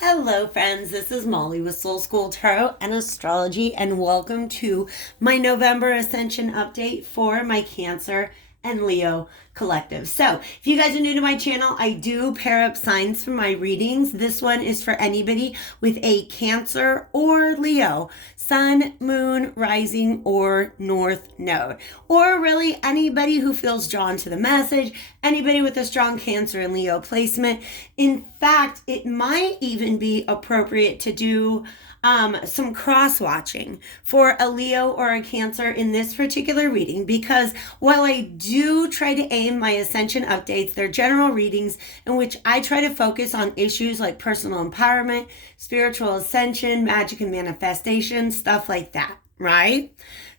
Hello, friends. This is Molly with Soul School Tarot and Astrology, and welcome to my November Ascension update for my Cancer and Leo collective. So, if you guys are new to my channel, I do pair up signs for my readings. This one is for anybody with a Cancer or Leo, Sun, Moon, Rising, or North Node, or really anybody who feels drawn to the message, anybody with a strong Cancer and Leo placement. In fact, it might even be appropriate to do some cross-watching for a Leo or a Cancer in this particular reading, because while I do try to aim my Ascension updates, they're general readings in which I try to focus on issues like personal empowerment, spiritual ascension, magic and manifestation, stuff like that, right?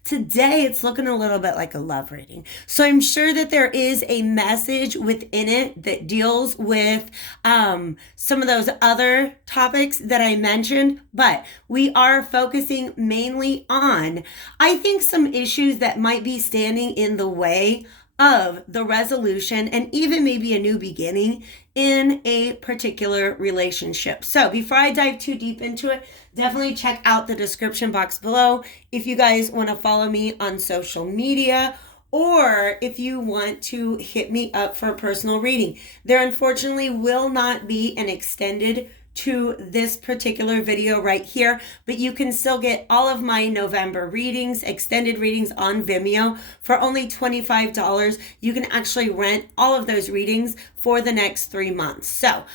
Today, it's looking a little bit like a love reading. So I'm sure that there is a message within it that deals with some of those other topics that I mentioned, but we are focusing mainly on, I think, some issues that might be standing in the way of the resolution and even maybe a new beginning in a particular relationship. So before I dive too deep into it, definitely check out the description box below if you guys want to follow me on social media, or if you want to hit me up for a personal reading. There unfortunately will not be an extended to this particular video right here, but you can still get all of my November readings, extended readings on Vimeo for only $25. You can actually rent all of those readings for the next 3 months. So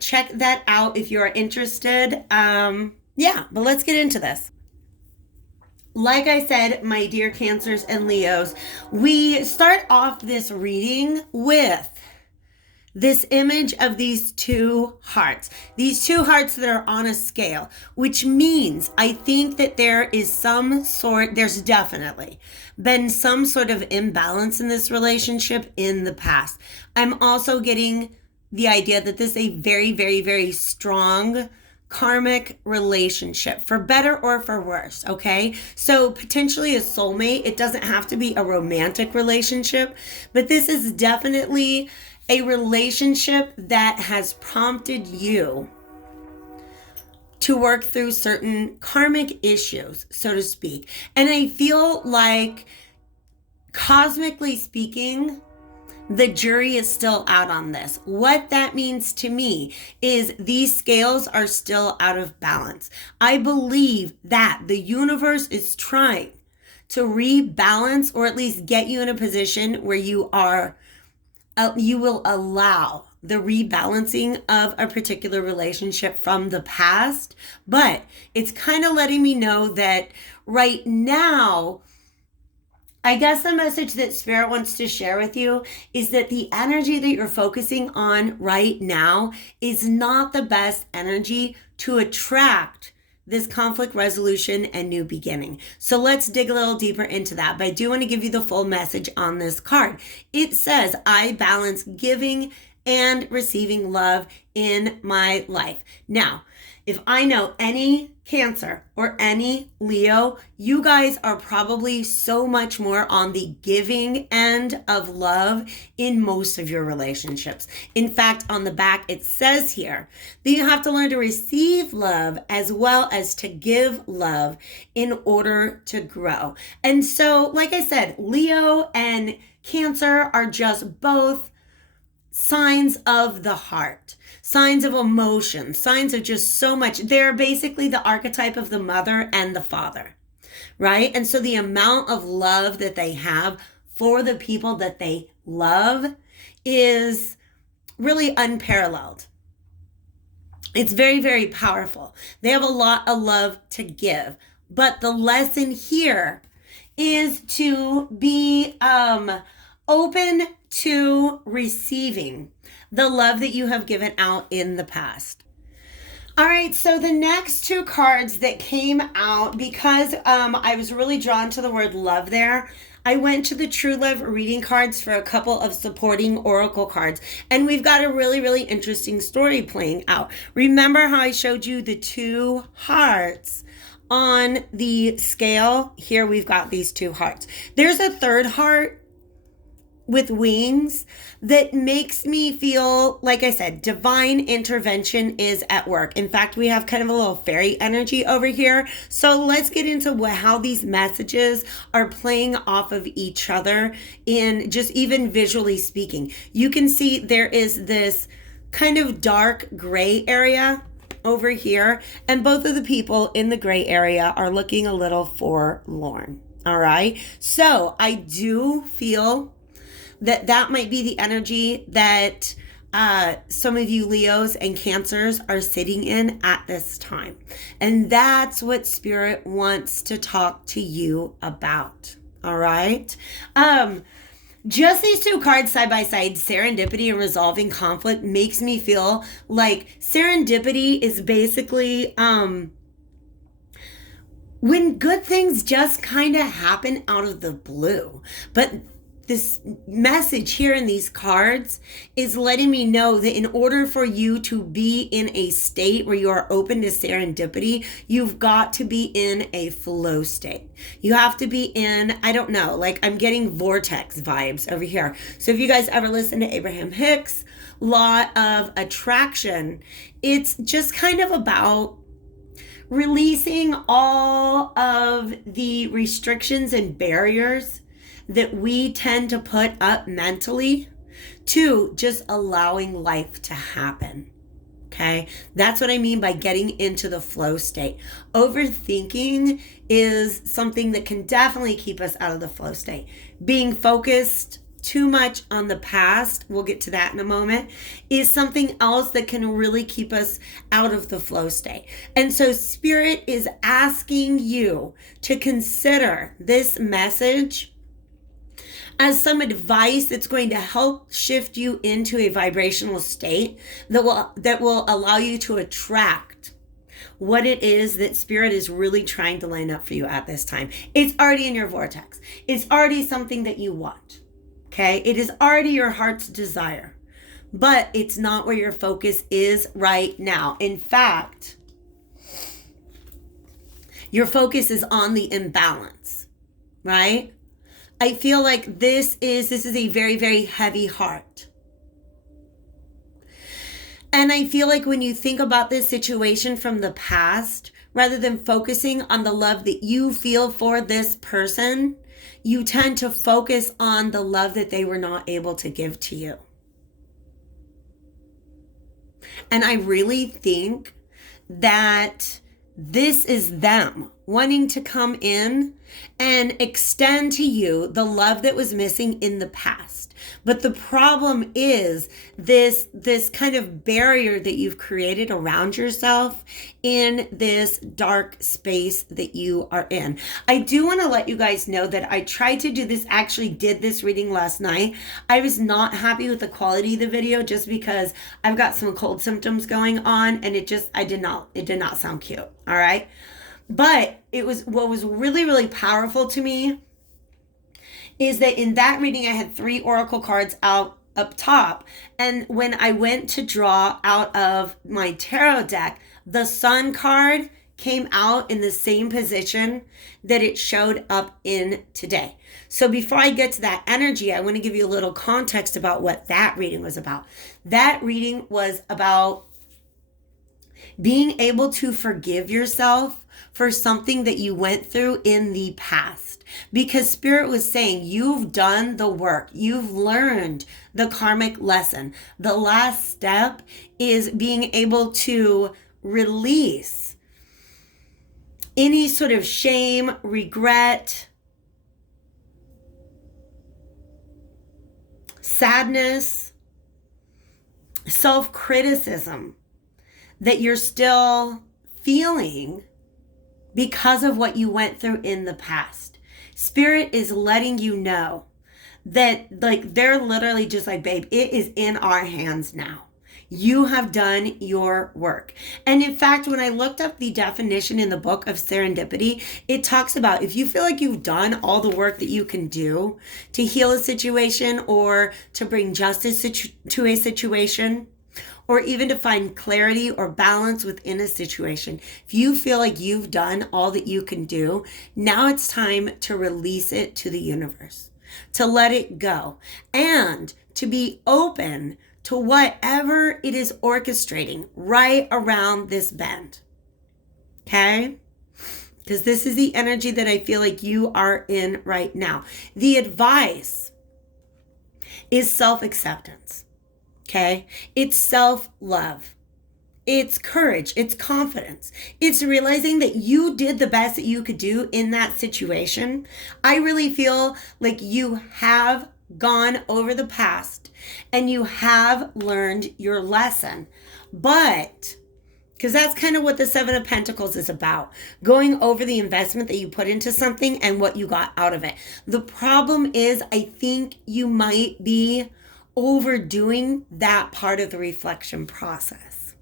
check that out if you're interested. But let's get into this. Like I said, my dear Cancers and Leos, we start off this reading with this image of these two hearts that are on a scale, which means I think that there's definitely been some sort of imbalance in this relationship in the past. I'm also getting the idea that this is a very, very, very strong karmic relationship, for better or for worse, okay? So potentially a soulmate. It doesn't have to be a romantic relationship, but this is definitely a relationship that has prompted you to work through certain karmic issues, so to speak. And I feel like, cosmically speaking, the jury is still out on this. What that means to me is these scales are still out of balance. I believe that the universe is trying to rebalance, or at least get you in a position where you will allow the rebalancing of a particular relationship from the past. But it's kind of letting me know that right now, I guess the message that Spirit wants to share with you is that the energy that you're focusing on right now is not the best energy to attract this conflict resolution and new beginning. So let's dig a little deeper into that. But I do want to give you the full message on this card. It says, I balance giving and receiving love in my life. Now, if I know any Cancer or any Leo, you guys are probably so much more on the giving end of love in most of your relationships. In fact, on the back, it says here that you have to learn to receive love as well as to give love in order to grow. And so, like I said, Leo and Cancer are just both signs of the heart, signs of emotion, signs of just so much. They're basically the archetype of the mother and the father, right? And so the amount of love that they have for the people that they love is really unparalleled. It's very, very powerful. They have a lot of love to give. But the lesson here is to be open to receiving the love that you have given out in the past. All right, so the next two cards that came out, because I was really drawn to the word love there, I went to the True Love reading cards for a couple of supporting oracle cards, and we've got a really, really interesting story playing out. Remember how I showed you the two hearts on the scale? Here we've got these two hearts. There's a third heart with wings that makes me feel, like I said, divine intervention is at work. In fact, we have kind of a little fairy energy over here. So let's get into how these messages are playing off of each other in just even visually speaking. You can see there is this kind of dark gray area over here, and both of the people in the gray area are looking a little forlorn. All right. So I do feel that might be the energy that some of you Leos and Cancers are sitting in at this time. And that's what Spirit wants to talk to you about. All right. Just these two cards side by side, serendipity and resolving conflict, makes me feel like serendipity is basically when good things just kind of happen out of the blue. But this message here in these cards is letting me know that in order for you to be in a state where you are open to serendipity, you've got to be in a flow state. You have to be in, I don't know, like I'm getting vortex vibes over here. So if you guys ever listen to Abraham Hicks' law of attraction, it's just kind of about releasing all of the restrictions and barriers that we tend to put up mentally to just allowing life to happen. Okay? That's what I mean by getting into the flow state. Overthinking is something that can definitely keep us out of the flow state. Being focused too much on the past, we'll get to that in a moment, is something else that can really keep us out of the flow state. And so Spirit is asking you to consider this message as some advice that's going to help shift you into a vibrational state that will allow you to attract what it is that Spirit is really trying to line up for you at this time. It's already in your vortex. It's already something that you want. Okay? It is already your heart's desire. But it's not where your focus is right now. In fact, your focus is on the imbalance, right? I feel like this is a very, very heavy heart. And I feel like when you think about this situation from the past, rather than focusing on the love that you feel for this person, you tend to focus on the love that they were not able to give to you. And I really think that this is them wanting to come in and extend to you the love that was missing in the past. But the problem is this kind of barrier that you've created around yourself in this dark space that you are in. I do want to let you guys know that I tried to do this, actually did this reading last night. I was not happy with the quality of the video just because I've got some cold symptoms going on and it did not sound cute. All right. But what was really, really powerful to me is that in that reading, I had 3 oracle cards out up top. And when I went to draw out of my tarot deck, the Sun card came out in the same position that it showed up in today. So before I get to that energy, I want to give you a little context about what that reading was about. That reading was about being able to forgive yourself for something that you went through in the past. Because Spirit was saying, you've done the work. You've learned the karmic lesson. The last step is being able to release any sort of shame, regret, sadness, self-criticism that you're still feeling because of what you went through in the past. Spirit is letting you know that, like, they're literally just like, babe, it is in our hands now. You have done your work. And in fact, when I looked up the definition in the book of serendipity, it talks about if you feel like you've done all the work that you can do to heal a situation or to bring justice to a situation, or even to find clarity or balance within a situation. If you feel like you've done all that you can do, now it's time to release it to the universe. to let it go, and to be open to whatever it is orchestrating right around this bend. Okay? Because this is the energy that I feel like you are in right now. The advice is self-acceptance. Okay? It's self-love. It's courage. It's confidence. It's realizing that you did the best that you could do in that situation. I really feel like you have gone over the past and you have learned your lesson. But, because that's kind of what the Seven of Pentacles is about, going over the investment that you put into something and what you got out of it. The problem is, I think you might be overdoing that part of the reflection process.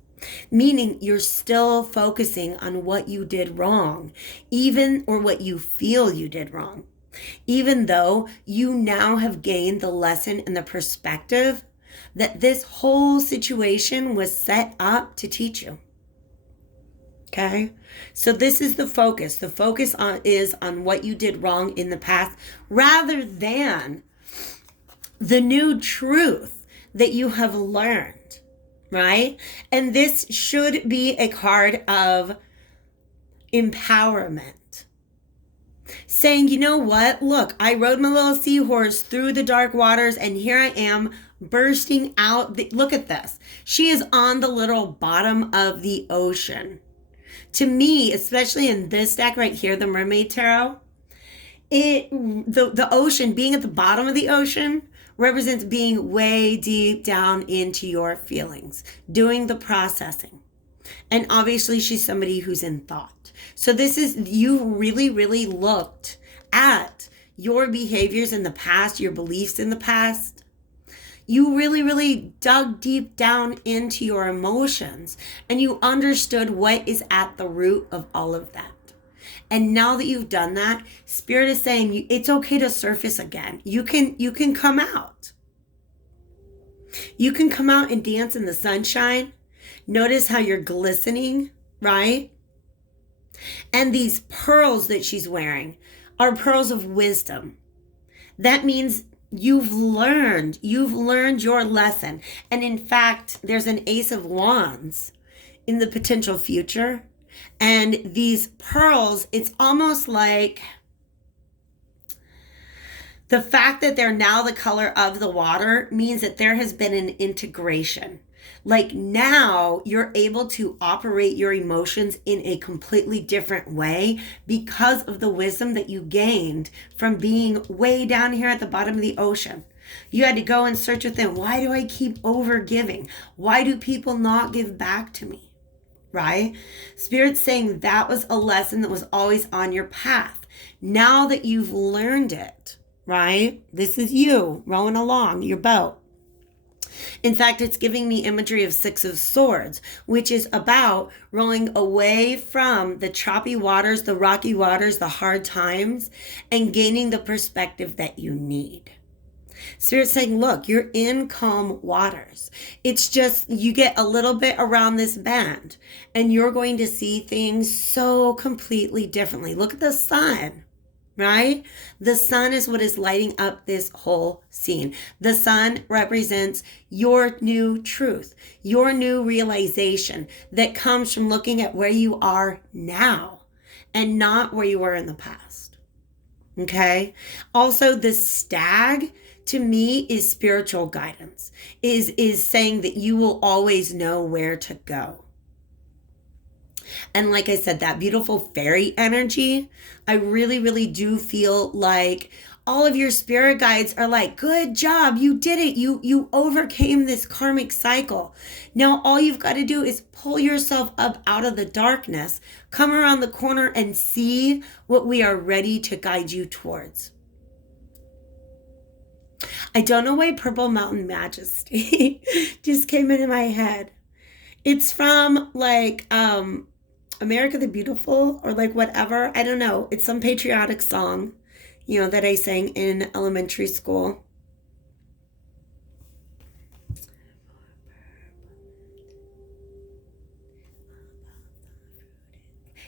Meaning you're still focusing on what you did wrong, or what you feel you did wrong, even though you now have gained the lesson and the perspective that this whole situation was set up to teach you. Okay? So this is the focus. The focus is on what you did wrong in the past rather than the new truth that you have learned. Right? And this should be a card of empowerment. Saying, you know what? Look, I rode my little seahorse through the dark waters and here I am bursting out. Look at this. She is on the little bottom of the ocean. To me, especially in this deck right here, the Mermaid Tarot, the ocean, being at the bottom of the ocean, represents being way deep down into your feelings, doing the processing. And obviously she's somebody who's in thought. So this is, you really, really looked at your behaviors in the past, your beliefs in the past. You really, really dug deep down into your emotions and you understood what is at the root of all of that. And now that you've done that, Spirit is saying it's okay to surface again. You can come out. You can come out and dance in the sunshine. Notice how you're glistening, right? And these pearls that she's wearing are pearls of wisdom. That means you've learned your lesson. And in fact, there's an Ace of Wands in the potential future. And these pearls, it's almost like the fact that they're now the color of the water means that there has been an integration. Like now you're able to operate your emotions in a completely different way because of the wisdom that you gained from being way down here at the bottom of the ocean. You had to go and search within. Why do I keep over giving? Why do people not give back to me? Right? Spirit's saying that was a lesson that was always on your path. Now that you've learned it, right? This is you rowing along your boat. In fact, it's giving me imagery of Six of Swords, which is about rolling away from the choppy waters, the rocky waters, the hard times, and gaining the perspective that you need. Spirit's saying, look, you're in calm waters. It's just you get a little bit around this bend and you're going to see things so completely differently. Look at the sun, right? The sun is what is lighting up this whole scene. The sun represents your new truth, your new realization that comes from looking at where you are now and not where you were in the past. Okay? Also, the stag, to me, is spiritual guidance, is saying that you will always know where to go. And like I said, that beautiful fairy energy, I really, really do feel like all of your spirit guides are like, good job, you did it. You overcame this karmic cycle. Now all you've got to do is pull yourself up out of the darkness, come around the corner and see what we are ready to guide you towards. I don't know why Purple Mountain Majesty just came into my head. It's from like America the Beautiful or like whatever. I don't know. It's some patriotic song, that I sang in elementary school.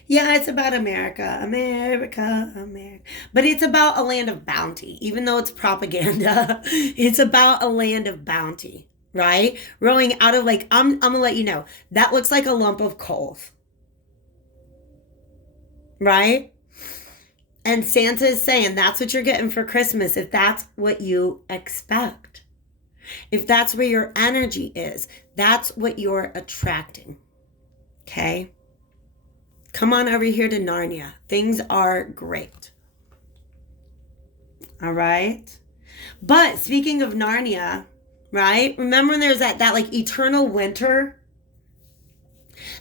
Yeah, it's about America, America, America. But it's about a land of bounty, even though it's propaganda. It's about a land of bounty, right? Growing out of like, I'm gonna let you know, that looks like a lump of coals, right? And Santa is saying that's what you're getting for Christmas if that's what you expect. If that's where your energy is, that's what you're attracting. Okay? Come on over here to Narnia. Things are great. All right? But speaking of Narnia, right? Remember when there's that like eternal winter?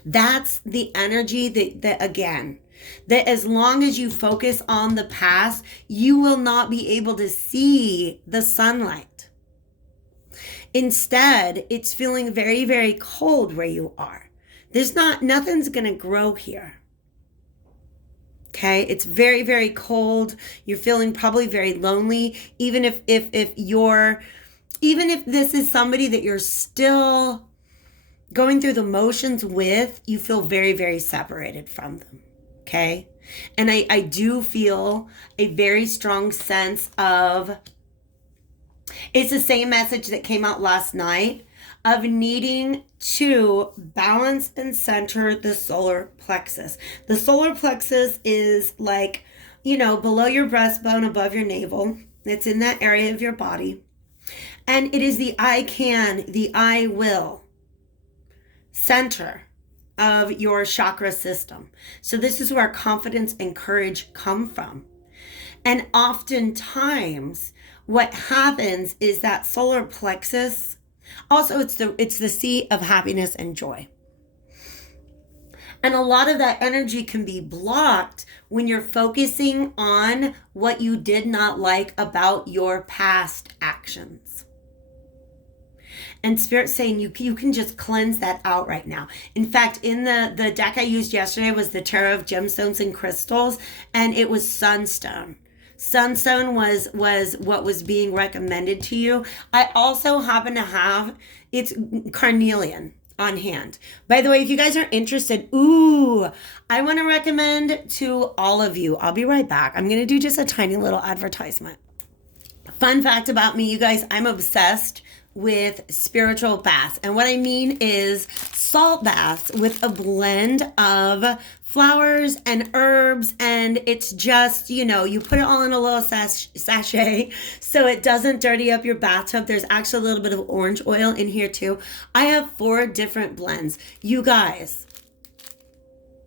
That's the energy that again, that as long as you focus on the past, you will not be able to see the sunlight. Instead, it's feeling very, very cold where you are. Nothing's going to grow here. Okay, it's very, very cold. You're feeling probably very lonely, even if this is somebody that you're still going through the motions with, you feel very, very separated from them. Okay, and I do feel a very strong sense of, it's the same message that came out last night, of needing to balance and center the solar plexus. The solar plexus is like, below your breastbone, above your navel. It's in that area of your body. And it is the I can, the I will center of your chakra system. So this is where confidence and courage come from. And oftentimes what happens is that solar plexus, also it's the seat of happiness and joy. And a lot of that energy can be blocked when you're focusing on what you did not like about your past actions. And Spirit's saying you can just cleanse that out right now. In fact, in the deck I used yesterday was the Tarot of Gemstones and Crystals, and it was Sunstone. Sunstone was what was being recommended to you. I also happen to have, it's carnelian on hand. By the way, if you guys are interested, I want to recommend to all of you. I'll be right back. I'm going to do just a tiny little advertisement. Fun fact about me, you guys, I'm obsessed with spiritual baths. And what I mean is salt baths with a blend of flowers and herbs, and it's just, you put it all in a little sachet so it doesn't dirty up your bathtub. There's actually a little bit of orange oil in here too. I have 4 different blends. You guys,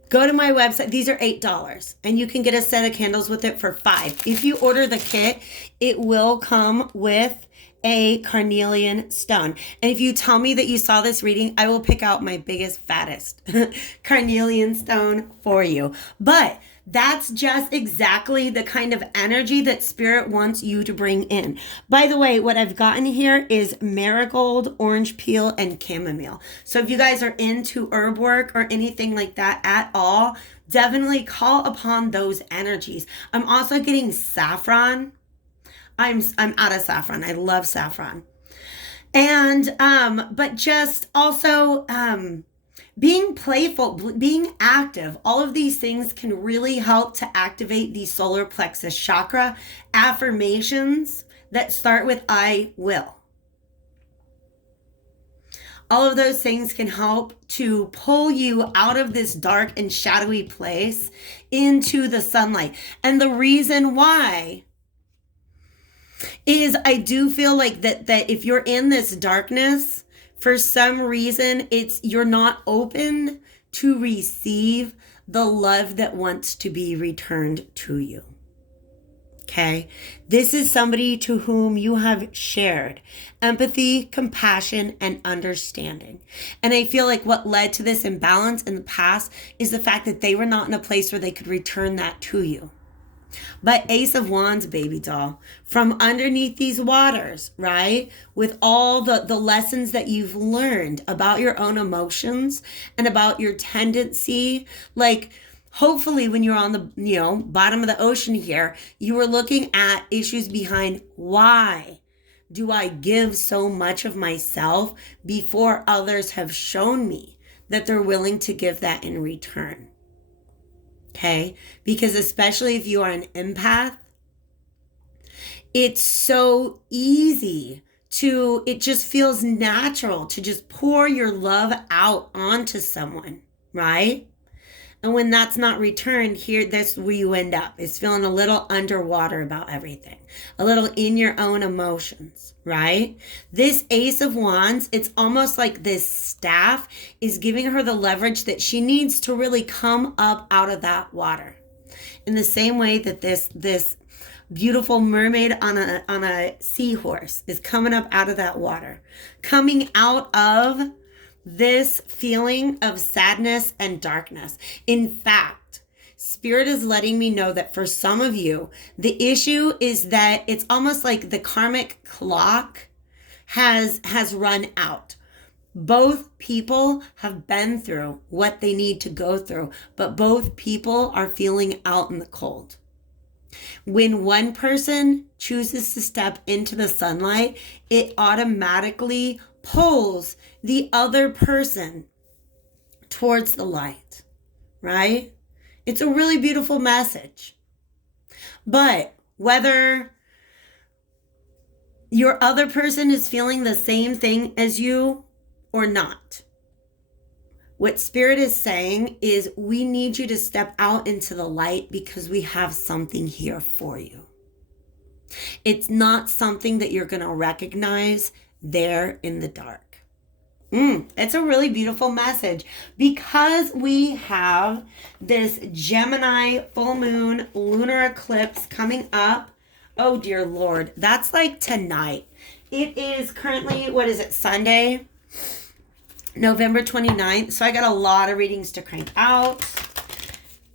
go to my website. These are $8, and you can get a set of candles with it for $5. If you order the kit, it will come with a carnelian stone. And if you tell me that you saw this reading, I will pick out my biggest, fattest carnelian stone for you. But that's just exactly the kind of energy that Spirit wants you to bring in. By the way, what I've gotten here is marigold, orange peel, and chamomile. So if you guys are into herb work or anything like that at all, definitely call upon those energies. I'm also getting saffron. I'm out of saffron. I love saffron. And but just also being playful, being active, all of these things can really help to activate the solar plexus chakra. Affirmations that start with I will. All of those things can help to pull you out of this dark and shadowy place into the sunlight. And the reason why is I do feel like that if you're in this darkness, for some reason, you're not open to receive the love that wants to be returned to you. Okay? This is somebody to whom you have shared empathy, compassion, and understanding. And I feel like what led to this imbalance in the past is the fact that they were not in a place where they could return that to you. But Ace of Wands, baby doll, from underneath these waters, right? With all the lessons that you've learned about your own emotions and about your tendency, like hopefully when you're on the, bottom of the ocean here, you were looking at issues behind why do I give so much of myself before others have shown me that they're willing to give that in return. Okay? Because especially if you are an empath, it's so easy it just feels natural to just pour your love out onto someone, right? And when that's not returned, that's where you end up. It's feeling a little underwater about everything, a little in your own emotions, right? This Ace of Wands, it's almost like this staff is giving her the leverage that she needs to really come up out of that water. In the same way that this beautiful mermaid on a seahorse is coming up out of that water, coming out of this feeling of sadness and darkness. In fact, Spirit is letting me know that for some of you, the issue is that it's almost like the karmic clock has run out. Both people have been through what they need to go through, but both people are feeling out in the cold. When one person chooses to step into the sunlight, it automatically pulls the other person towards the light, right? It's a really beautiful message. But whether your other person is feeling the same thing as you or not, what Spirit is saying is we need you to step out into the light because we have something here for you. It's not something that you're going to recognize there in the dark. It's a really beautiful message because we have this Gemini full moon lunar eclipse coming up. Oh, dear Lord. That's like tonight. It is currently, Sunday? November 29th. So I got a lot of readings to crank out.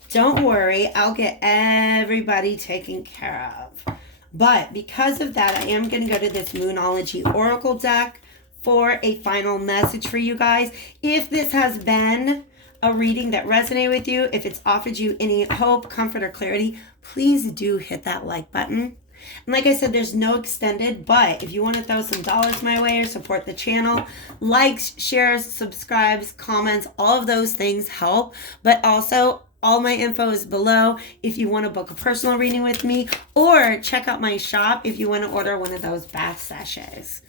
Don't worry, I'll get everybody taken care of. But because of that, I am going to go to this Moonology Oracle deck for a final message for you guys. If this has been a reading that resonated with you, if it's offered you any hope, comfort, or clarity, please do hit that like button. And like I said, there's no extended, but if you want to throw some dollars my way or support the channel, likes, shares, subscribes, comments, all of those things help. But also, all my info is below if you want to book a personal reading with me, or check out my shop if you want to order one of those bath sachets.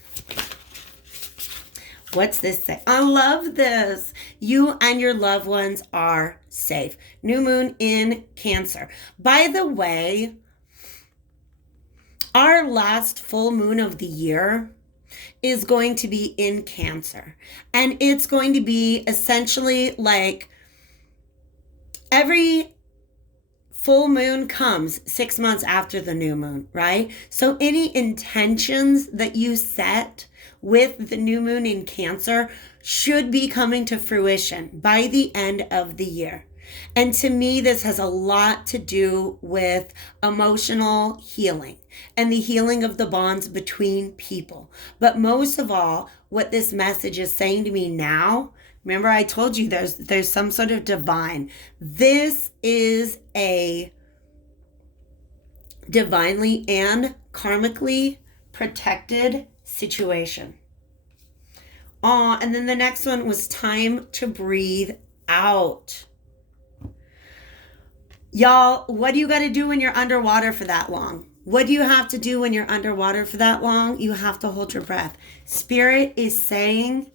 What's this say? I love this. You and your loved ones are safe. New moon in Cancer. By the way, our last full moon of the year is going to be in Cancer. And it's going to be essentially like every full moon comes 6 months after the new moon, right? So any intentions that you set with the new moon in Cancer should be coming to fruition by the end of the year. And to me, this has a lot to do with emotional healing and the healing of the bonds between people. But most of all, what this message is saying to me now, remember I told you there's some sort of divine. This is a divinely and karmically protected situation. And then the next one was time to breathe out. Y'all, what do you got to do when you're underwater for that long? What do you have to do when you're underwater for that long? You have to hold your breath. Spirit is saying,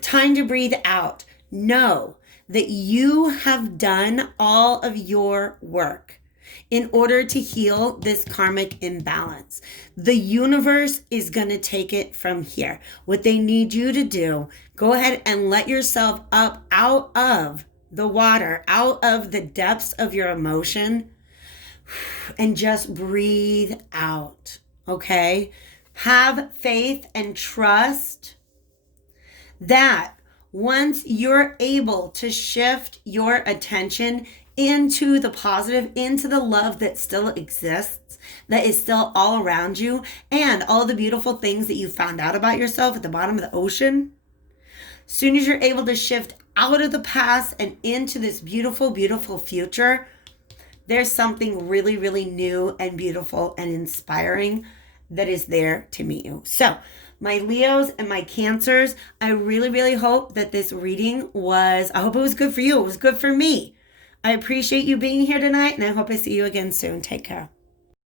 time to breathe out. Know that you have done all of your work in order to heal this karmic imbalance. The universe is going to take it from here. What they need you to do, go ahead and let yourself up out of the water, out of the depths of your emotion, and just breathe out, okay? Have faith and trust that once you're able to shift your attention into the positive, into the love that still exists, that is still all around you, and all the beautiful things that you found out about yourself at the bottom of the ocean, as soon as you're able to shift out of the past and into this beautiful, beautiful future, there's something really, really new and beautiful and inspiring that is there to meet you. So, my Leos and my Cancers, I really, really hope that this reading I hope it was good for you. It was good for me. I appreciate you being here tonight, and I hope I see you again soon. Take care.